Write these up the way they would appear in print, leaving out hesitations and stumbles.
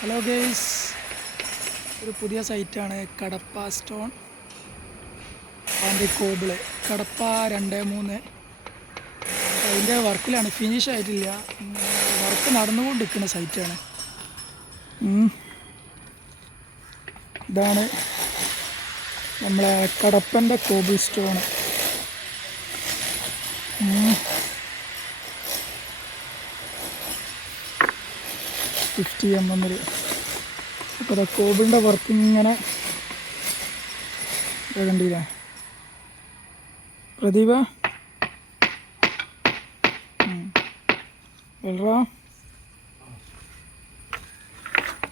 Hello guys, ഒരു പുതിയ സൈറ്റാണ് Kadapa stone and കോബിള്. Kadapa 2-3 അതിൻ്റെ വർക്കിലാണ്, ഫിനിഷ് ആയിട്ടില്ല. വർക്ക് നടന്നുകൊണ്ടിരിക്കുന്ന സൈറ്റാണ്. ഇതാണ് നമ്മളെ കടപ്പൻ്റെ കോബിൾ സ്റ്റോൺ. 50 mm. അപ്പോൾ കോബിളിൻ്റെ വർക്ക് ഇങ്ങനെ കണ്ടില്ല പ്രദീപ വെള്ളറ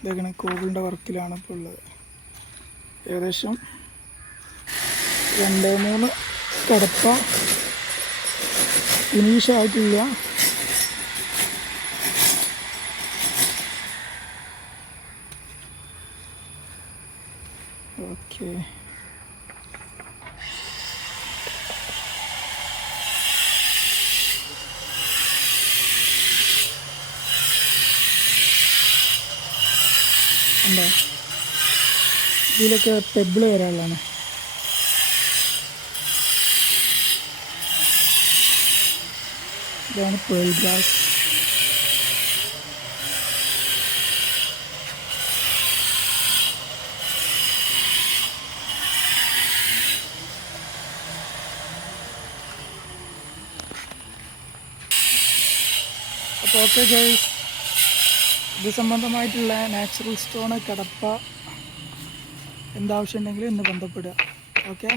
ഇതൊക്കെ കോബിളിൻ്റെ വർക്കിലാണ് ഇപ്പോൾ ഉള്ളത്. ഏകദേശം 2-3 കടപ്പ ഫിനിഷ് ആയിട്ടില്ല. ഓക്കെ, എന്താ ഇതിലൊക്കെ പെബിള് വരാനുള്ളതാണ്. ഇതാണ് പേൾ ഗ്ലാസ്. അപ്പോൾ ഓക്കെ ഗൈസ്, ഇത് സംബന്ധമായിട്ടുള്ള നാച്ചുറൽ സ്റ്റോണ് കടപ്പ എന്താവശ്യമുണ്ടെങ്കിലും ഇന്ന് ബന്ധപ്പെടുക. ഓക്കെ.